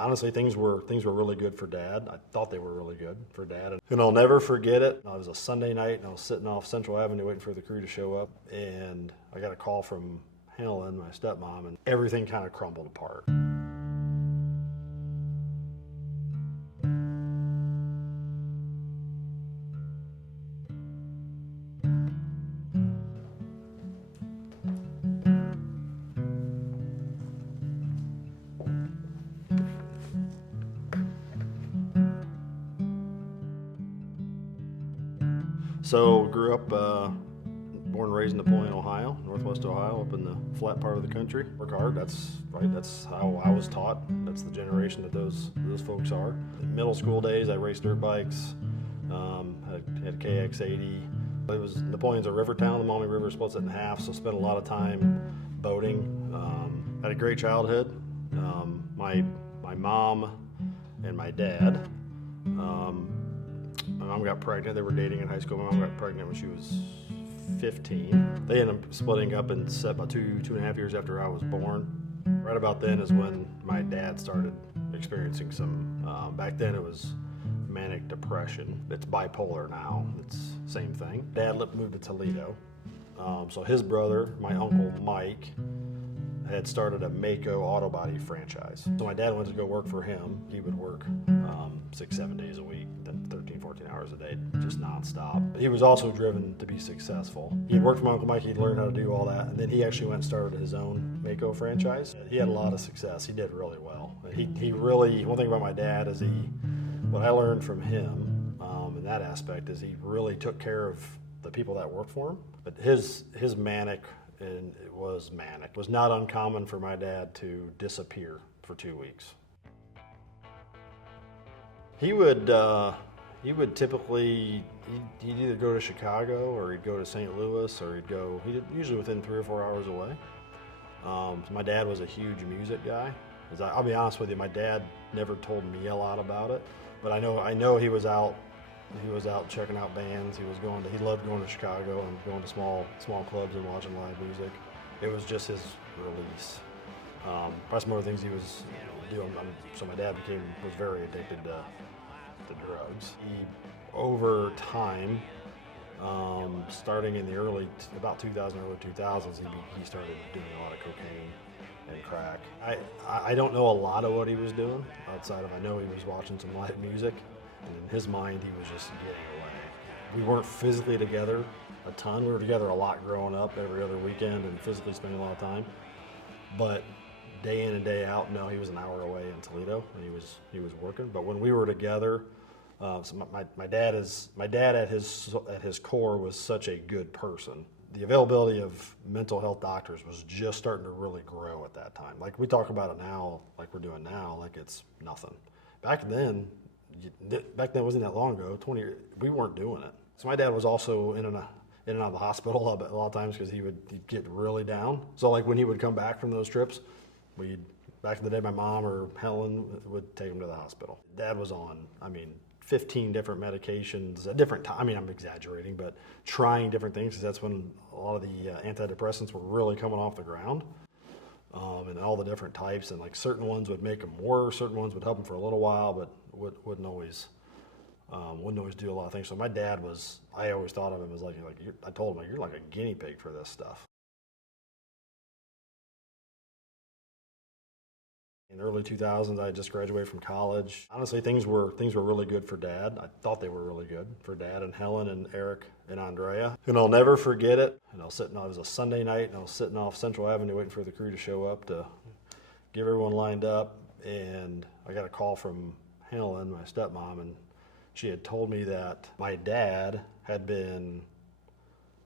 Honestly, things were really good for Dad. I thought they were really good for Dad. And I'll never forget it. It was a Sunday night, and I was sitting off Central Avenue waiting for the crew to show up, and I got a call from Helen, my stepmom, and everything kind of crumbled apart. So grew up, born and raised in Napoleon, Ohio, Northwest Ohio, up in the flat part of the country. Work hard, that's right, that's how I was taught. That's the generation that those folks are. In middle school days, I raced dirt bikes, had a KX80. It was, Napoleon's a river town, the Maumee River splits it in half, so spent a lot of time boating. Had a great childhood. My mom and my dad, my mom got pregnant. They were dating in high school. My mom got pregnant when she was 15. They ended up splitting up and set about two and a half years after I was born. Right about then is when my dad started experiencing some, back then it was manic depression. It's bipolar now. It's same thing. Dad moved to Toledo. So his brother, my uncle Mike, had started a Mako auto body franchise. So my dad went to go work for him. He would work 6-7 days a week, 13-14 hours a day, just nonstop. He was also driven to be successful. He had worked for my Uncle Mike, he'd learned how to do all that, and then he actually went and started his own Mako franchise. He had a lot of success. He did really well. He really, one thing about my dad is what I learned from him in that aspect is he really took care of the people that worked for him. But his manic, and it was manic. It was not uncommon for my dad to disappear for 2 weeks. He would typically, he'd either go to Chicago or he'd go to St. Louis or he'd usually within 3 or 4 hours away. So my dad was a huge music guy. I'll be honest with you, my dad never told me a lot about it, but I know he was out checking out bands. He loved going to Chicago and going to small clubs and watching live music. It was just his release. Probably some other things he was doing. So my dad was very addicted to drugs. Over time, starting in the about 2000, early 2000s, he started doing a lot of cocaine and crack. I don't know a lot of what he was doing outside of I know he was watching some live music. And in his mind, he was just getting away. We weren't physically together a ton. We were together a lot growing up, every other weekend, and physically spending a lot of time. But day in and day out, no, he was an hour away in Toledo, and he was working. But when we were together, so my dad at his core was such a good person. The availability of mental health doctors was just starting to really grow at that time. Like we talk about it now, like we're doing now, like it's nothing. Back then it wasn't that long ago, 20 years, we weren't doing it. So my dad was also in and out of the hospital a lot of times because he'd get really down. So like when he would come back from those trips, back in the day, my mom or Helen would take him to the hospital. Dad was on, 15 different medications at different times. I'm exaggerating, but trying different things because that's when a lot of the antidepressants were really coming off the ground. And all the different types, and like certain ones would make him worse, certain ones would help him for a little while, but wouldn't always do a lot of things. So my dad I always thought of him as I told him, you're like a guinea pig for this stuff. In the early 2000s, I had just graduated from college. Honestly, things were really good for Dad. I thought they were really good for Dad and Helen and Eric and Andrea. And I'll never forget it. And it was a Sunday night, and I was sitting off Central Avenue waiting for the crew to show up to get everyone lined up. And I got a call from Helen, my stepmom, and she had told me that my dad had been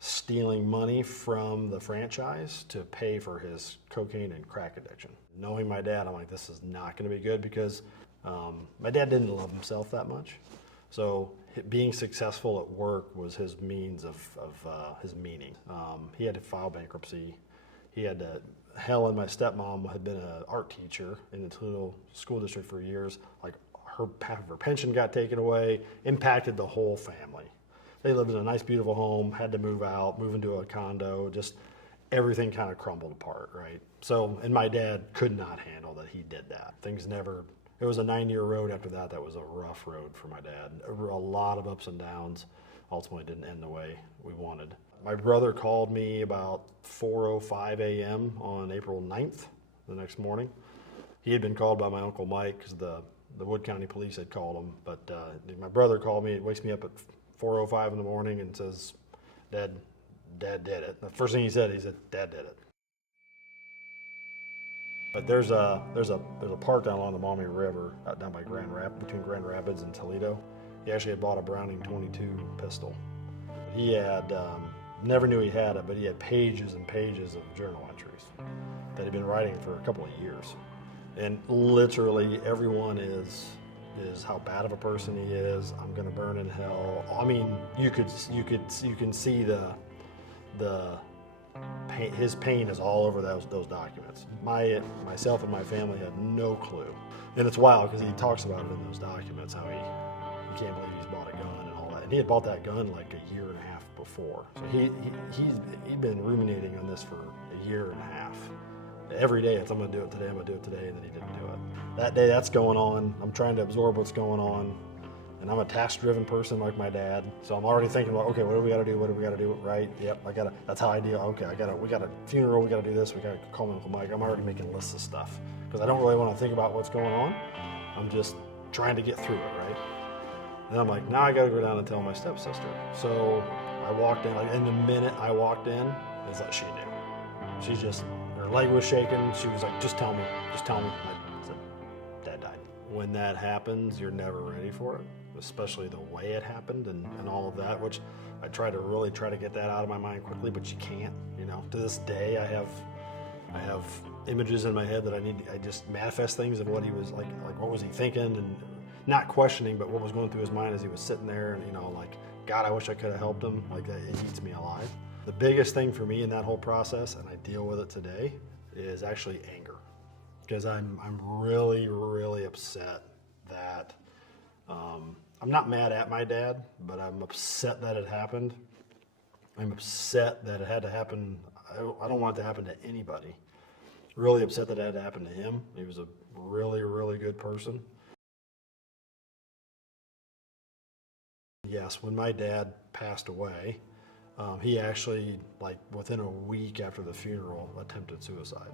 stealing money from the franchise to pay for his cocaine and crack addiction. Knowing my dad, I'm like, this is not going to be good because my dad didn't love himself that much. So being successful at work was his means of his meaning. He had to file bankruptcy. Helen, my stepmom, had been an art teacher in the Toledo school district for years. Like half of her pension got taken away, impacted the whole family. They lived in a nice, beautiful home, had to move out, move into a condo, just everything kind of crumbled apart, right? So, and my dad could not handle that he did that. It it was a 9-year road after that. That was a rough road for my dad. A lot of ups and downs. Ultimately didn't end the way we wanted. My brother called me about 4:05 a.m. on April 9th, the next morning. He had been called by my Uncle Mike because the Wood County Police had called him. But my brother called me, wakes me up at 4:05 in the morning and says, Dad did it. The first thing he said, Dad did it. But there's a park down along the Maumee River, out down by between Grand Rapids and Toledo. He actually had bought a Browning .22 pistol. He had, never knew he had it, but he had pages and pages of journal entries that he'd been writing for a couple of years. And literally everyone is how bad of a person he is. I'm gonna burn in hell. I mean, you can see the pain, his pain is all over those documents. Myself and my family had no clue. And it's wild because he talks about it in those documents, how he can't believe he's bought a gun and all that. And he had bought that gun like a year and a half before. So he'd been ruminating on this for a year and a half. Every day it's, I'm gonna do it today, I'm gonna do it today, and then he didn't do it. That day that's going on, I'm trying to absorb what's going on, and I'm a task-driven person like my dad, so I'm already thinking about, okay, what do we gotta do, right? Yep, that's how I deal, okay, we got a funeral, we gotta do this, we gotta call my Uncle Mike. I'm already making lists of stuff, because I don't really wanna think about what's going on. I'm just trying to get through it, right? And I'm like, now I gotta go down and tell my stepsister. So I walked in, and the minute I walked in, it's like she knew. She's just, her leg was shaking. She was like, just tell me. I said, Dad died. When that happens, you're never ready for it, especially the way it happened and all of that, which I try to get that out of my mind quickly, but you can't, To this day, I have images in my head that I just manifest things of what he was like what was he thinking, and not questioning, but what was going through his mind as he was sitting there, and God, I wish I could have helped him. Like, it eats me alive. The biggest thing for me in that whole process, and I deal with it today, is actually anger. Because I'm really, really upset that, I'm not mad at my dad, but I'm upset that it happened. I'm upset that it had to happen. I don't want it to happen to anybody. Really upset that it had to happen to him. He was a really, really good person. Yes, when my dad passed away, he actually, within a week after the funeral, attempted suicide.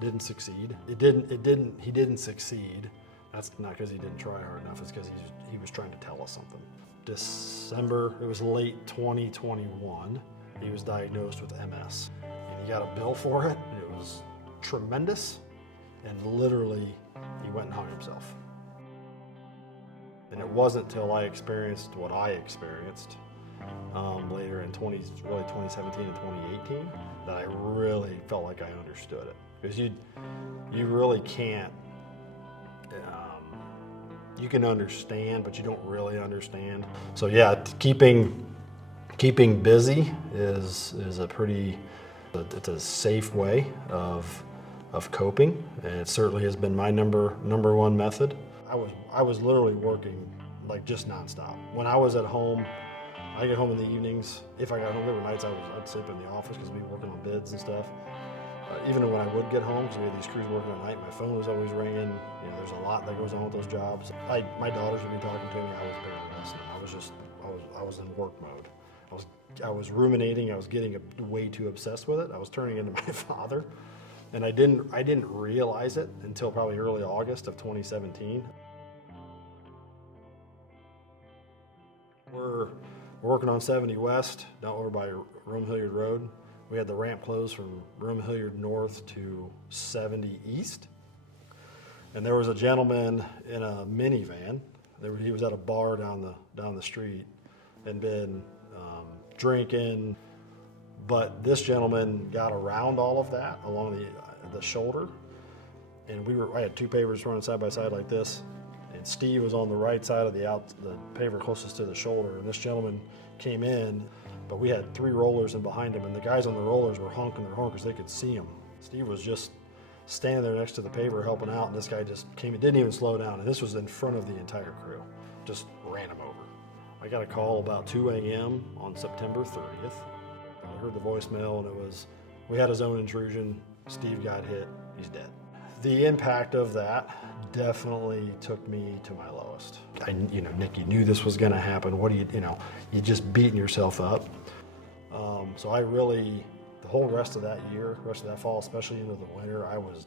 Didn't succeed. He didn't succeed. That's not because he didn't try hard enough. It's because he was trying to tell us something. December, it was late 2021, he was diagnosed with MS. And he got a bill for it. It was tremendous. And literally, he went and hung himself. And it wasn't till I experienced what I experienced later in 2017 and 2018 that I really felt like I understood it. Because you really can't, you can understand, but you don't really understand. So yeah, keeping busy is a it's a safe way of coping, and it certainly has been my number one method. I was literally working just nonstop. When I was at home, I get home in the evenings. If I got home, there were nights I'd sleep in the office because we'd be working on bids and stuff. Even when I would get home, because we had these crews working at night, my phone was always ringing. There's a lot that goes on with those jobs. My daughters would be talking to me. I was barely listening. I was in work mode. I was ruminating. I was getting way too obsessed with it. I was turning into my father, and I didn't realize it until probably early August of 2017. We're working on 70 West, down over by Rome Hilliard Road. We had the ramp closed from Rome Hilliard North to 70 East. And there was a gentleman in a minivan. He was at a bar down the street and been drinking. But this gentleman got around all of that along the shoulder. And I had two pavers running side by side like this. And Steve was on the right side of the paver closest to the shoulder. And this gentleman came in, but we had three rollers in behind him, and the guys on the rollers were honking their horn because they could see him. Steve was just standing there next to the paver helping out, and this guy just came and didn't even slow down. And this was in front of the entire crew. Just ran him over. I got a call about 2 a.m. on September 30th. I heard the voicemail, and we had a zone intrusion. Steve got hit. He's dead. The impact of that definitely took me to my lowest. Nick, you knew this was going to happen. What do you just beating yourself up. So I really, the whole rest of that year, rest of that fall, especially into the winter, I was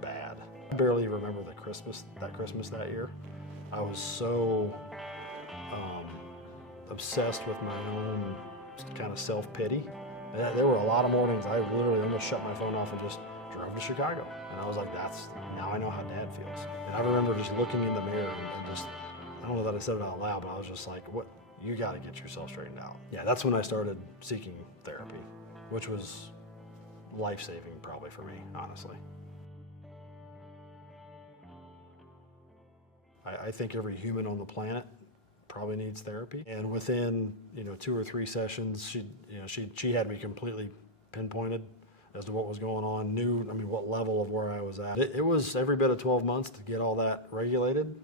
bad. I barely remember that Christmas that year. I was so obsessed with my own kind of self-pity. There were a lot of mornings I literally almost shut my phone off and just drove to Chicago. And I was like, now I know how Dad feels. And I remember just looking in the mirror and just, I don't know that I said it out loud, but I was just like, what? You got to get yourself straightened out. Yeah, that's when I started seeking therapy, which was life-saving probably for me, honestly. I think every human on the planet probably needs therapy. And within 2 or 3 sessions, she had me completely pinpointed as to what was going on, knew what level of where I was at. It was every bit of 12 months to get all that regulated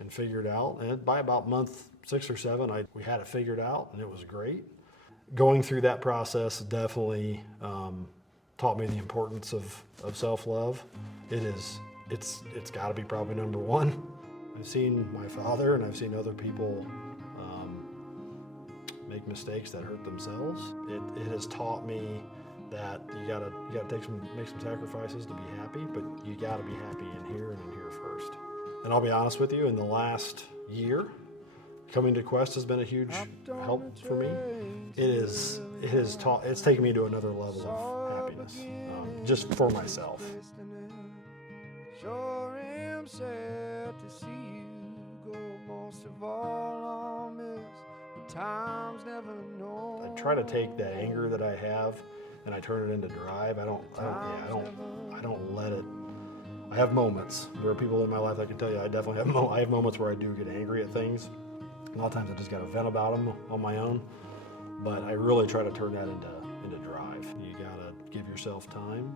and figured out. And by about month 6 or 7, we had it figured out, and it was great. Going through that process definitely taught me the importance of self-love. It's got to be probably number one. I've seen my father and I've seen other people make mistakes that hurt themselves. It has taught me that you gotta make some sacrifices to be happy, but you gotta be happy in here and in here first. And I'll be honest with you, in the last year, coming to Quest has been a huge help for me. It's taken me to another level of happiness, just for myself. Sure am sad to see you go. Most of all, I'll miss the times never known. I try to take the anger that I have and I turn it into drive. I don't let it. I have moments. There are people in my life that can tell you I definitely have I have moments where I do get angry at things. A lot of times I just got to vent about them on my own, but I really try to turn that into drive. You got to give yourself time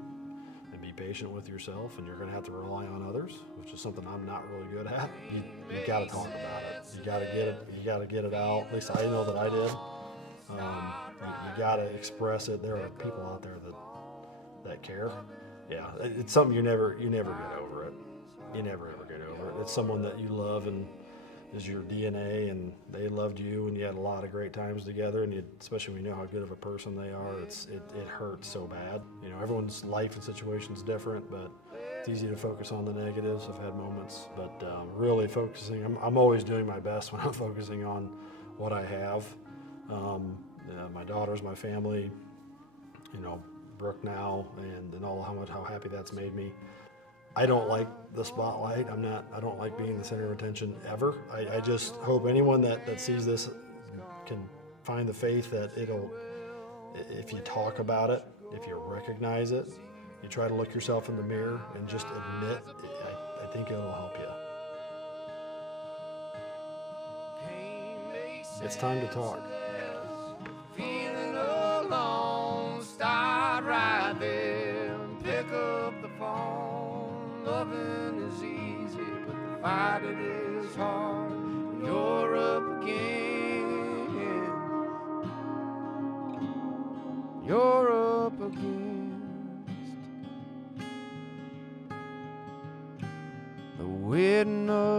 and be patient with yourself, and you're going to have to rely on others, which is something I'm not really good at. You got to talk about it. You got to get it. You got to get it out. At least I know that I did. You got to express it. There are people out there that care. Yeah, it's something you never get over it. You never ever get over it. It's someone that you love and is your DNA, and they loved you, and you had a lot of great times together, and especially when you know how good of a person they are, it hurts so bad. Everyone's life and situation's different, but it's easy to focus on the negatives. I've had moments, but really focusing, I'm always doing my best when I'm focusing on what I have. My daughters, my family, Brooke now, and all how happy that's made me. I don't like the spotlight. I don't like being the center of attention ever. I just hope anyone that sees this can find the faith that if you talk about it, if you recognize it, you try to look yourself in the mirror and just admit, I think it'll help you. It's time to talk. Feeling alone, start right there and pick up the phone. Loving is easy, but the fight it is hard. You're up again. You're up against the wedding of